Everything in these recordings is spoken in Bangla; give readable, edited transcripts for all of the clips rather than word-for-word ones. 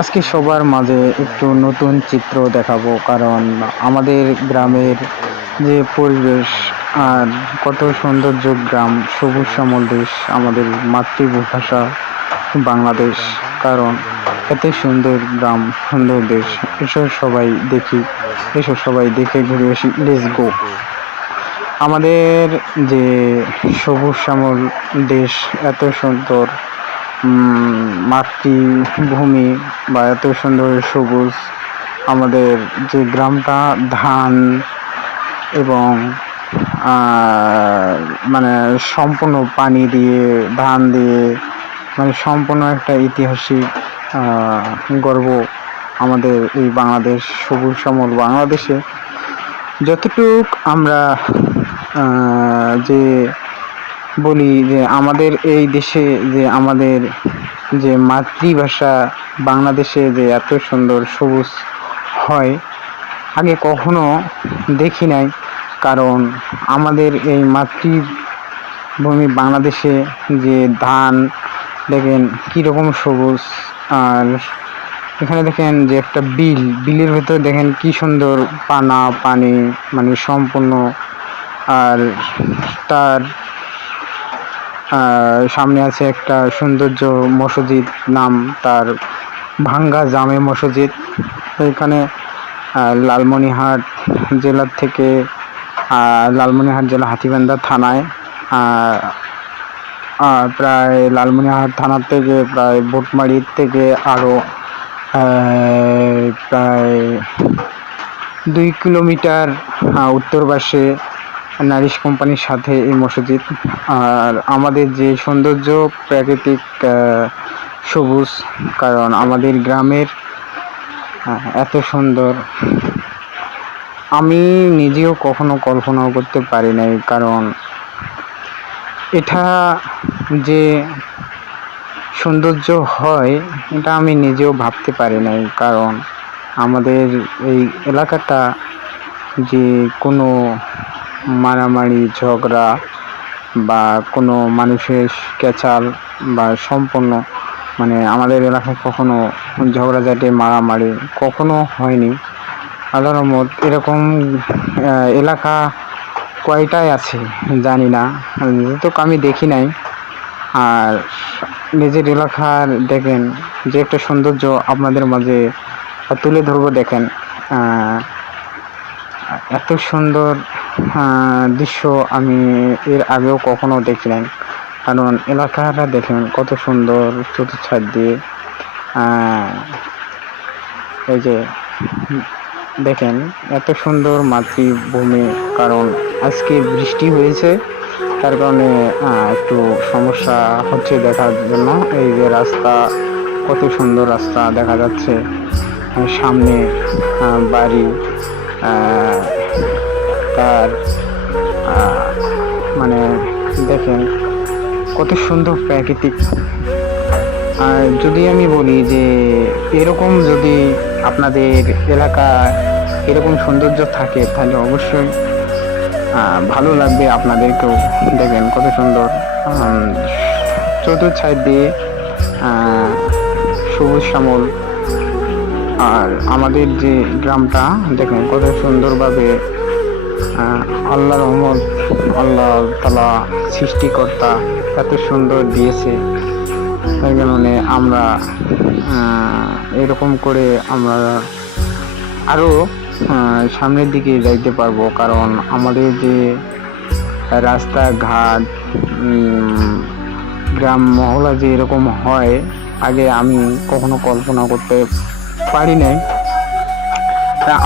আজকে সবার মাঝে একটু নতুন চিত্র দেখাবো, কারণ আমাদের গ্রামের যে পরিবেশ আর কত সৌন্দর্য গ্রাম, সবুজ শ্যামল দেশ, আমাদের মাতৃভাষা বাংলাদেশ। কারণ এত সুন্দর গ্রাম, সুন্দর দেশ, এসব সবাই দেখি, এসব সবাই দেখে ঘুরে আসি। Let's go. আমাদের যে সবুজ শ্যামল দেশ, এত সুন্দর মাতৃভূমি বা এত সুন্দর সবুজ, আমাদের যে গ্রামটা ধান এবং মানে সম্পূর্ণ পানি দিয়ে, ধান দিয়ে, মানে সম্পূর্ণ একটা ঐতিহাসিক গর্ব আমাদের এই বাংলাদেশ, সবুজ শ্যামল বাংলাদেশে। যতটুক আমরা যে বলি যে আমাদের এই দেশে, যে আমাদের যে মাতৃভাষা বাংলাদেশে যে এত সুন্দর সবুজ হয়, আগে কখনো দেখি নাই। কারণ আমাদের এই মাতৃভূমি বাংলাদেশে যে ধান দেখেন কীরকম সবুজ, আর এখানে দেখেন যে একটা বিলের ভেতর দেখেন কি সুন্দর পানি, মানে সম্পূর্ণ। আর তার সামনে আছে একটা সৌন্দর্য মসজিদ, নাম তার ভাঙ্গা জামে মসজিদ। এখানে লালমনিরহাট জেলার থেকে, লালমনিরহাট জেলা হাতীবান্ধা থানায়, প্রায় লালমনিরহাট থানার থেকে প্রায় বোটমারির থেকে আরও প্রায় 2 কিলোমিটার উত্তর পাশে নারিশ কোম্পানির সাথে এই মসজিদ। আর আমাদের যে সৌন্দর্য, প্রাকৃতিক সবুজ, কারণ আমাদের গ্রামের এত সুন্দর আমি নিজেও কখনো কল্পনাও করতে পারি নাই। কারণ এটা যে সৌন্দর্য হয়, এটা আমি নিজেও ভাবতে পারি নাই। কারণ আমাদের এই এলাকাটা যে কোনো মারামারি ঝগড়া বা কোনো মানুষের ক্যাচাল বা সম্পূর্ণ, মানে আমাদের এলাকায় কখনো ঝগড়াঝাটি মারামারি কখনো হয়নি। আল্লাহর রহমত। এরকম এলাকা কয়টায় আছে জানি না, যেহেতু আমি দেখি নাই। আর নিজের এলাকার দেখেন যে একটা সৌন্দর্য আপনাদের মাঝে তুলে ধরবো। দেখেন এত সুন্দর দৃশ্য আমি এর আগেও কখনো দেখি নাই। কারণ এলাকাটা দেখেন কত সুন্দর, চতুর্সাইড দিয়ে এই যে দেখেন এত সুন্দর মাতৃভূমি। কারণ আজকে বৃষ্টি হয়েছে, তার কারণে একটু সমস্যা হচ্ছে দেখার জন্য। এই যে রাস্তা, কত সুন্দর রাস্তা দেখা যাচ্ছে, সামনে বাড়ি, তার মানে দেখেন কত সুন্দর প্রাকৃতিক। আর যদি আমি বলি যে এরকম যদি আপনাদের এলাকায় এরকম সৌন্দর্য থাকে, তাহলে অবশ্যই ভালো লাগবে আপনাদেরকেও। দেখেন কত সুন্দর চতুর্থ সাইড দিয়ে সবুজ শ্যামল। আর আমাদের যে গ্রামটা দেখেন কত সুন্দরভাবে আল্লাহ রহমত, আল্লাহ তাআলা সৃষ্টিকর্তা এত সুন্দর দিয়েছে। তাই কারণে আমরা এরকম করে আমরা আরও সামনের দিকে যাইতে পারবো। কারণ আমাদের যে রাস্তাঘাট, গ্রাম মহল্লা যে এরকম হয়, আগে আমি কখনো কল্পনা করতে পারি নাই।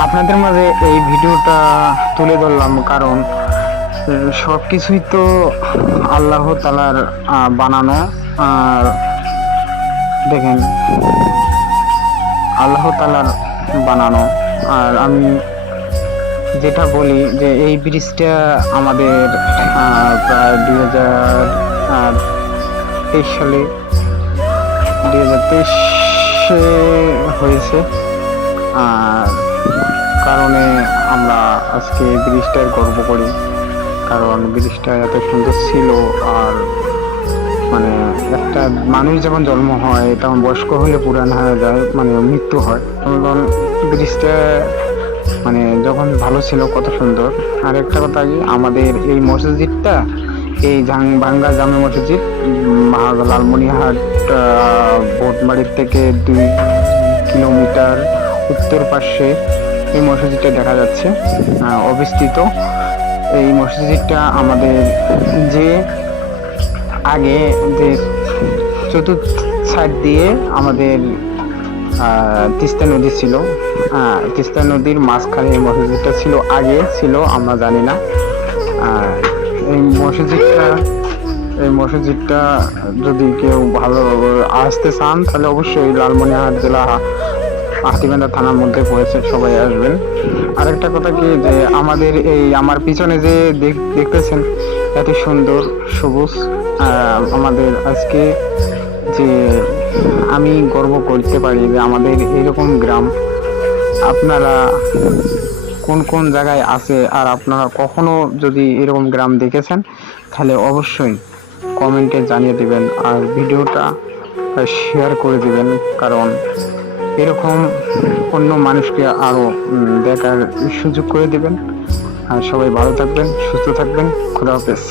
আপনাদের মাঝে এই ভিডিওটা তুলে ধরলাম, কারণ সব কিছুই তো আল্লাহ তাআলার বানানো। আর দেখেন আল্লাহ তাআলার বানানো। আর আমি যেটা বলি যে এই ব্রিজটা আমাদের প্রায় 2023 সালে 2023 হয়েছে। আর কারণে আমরা আজকে ব্রিজটার গর্ব করি, কারণ ব্রিজটা এত সুন্দর ছিল। আর মানে একটা মানুষ যখন জন্ম হয় তখন বয়স্ক হলে পুরান হয়ে যায়, মানে মৃত্যু হয়, তখন ব্রিজটা মানে যখন ভালো ছিল কত সুন্দর। আর একটা কথা কি, আমাদের এই মসজিদটা, এই ভাঙ্গা জামে মসজিদ, লালমনিরহাট বোটবাড়ির থেকে 2 কিলোমিটার উত্তর পাশে এই মসজিদটা দেখা যাচ্ছে অবস্থিত। এই মসজিদটা আমাদের যে আগে যে চতুর্থ সাইড দিয়ে আমাদের তিস্তা নদী ছিল, তিস্তা নদীর মাঝখানে এই মসজিদটা ছিল, আগে ছিল আমরা জানি না। এই মসজিদটা যদি কেউ ভালো আসতে চান তাহলে অবশ্যই লালমনিরহাট জেলা হাতীবান্ধা থানার মধ্যে পড়েছে, সবাই আসবেন। আরেকটা কথা কি, যে আমাদের এই আমার পিছনে যে দেখতেছেন এত সুন্দর সবুজ, আমাদের আজকে যে আমি গর্ব করতে পারি যে আমাদের এরকম গ্রাম আপনারা কোন কোন জায়গায় আছে, আর আপনারা কখনো যদি এরকম গ্রাম দেখেছেন তাহলে অবশ্যই কমেন্টে জানিয়ে দিবেন, আর ভিডিওটা শেয়ার করে দিবেন, কারণ এরকম অন্য মানুষকে আরো দেখার সুযোগ করে দিবেন। আর সবাই ভালো থাকবেন, সুস্থ থাকবেন। খোদা হাফেজ।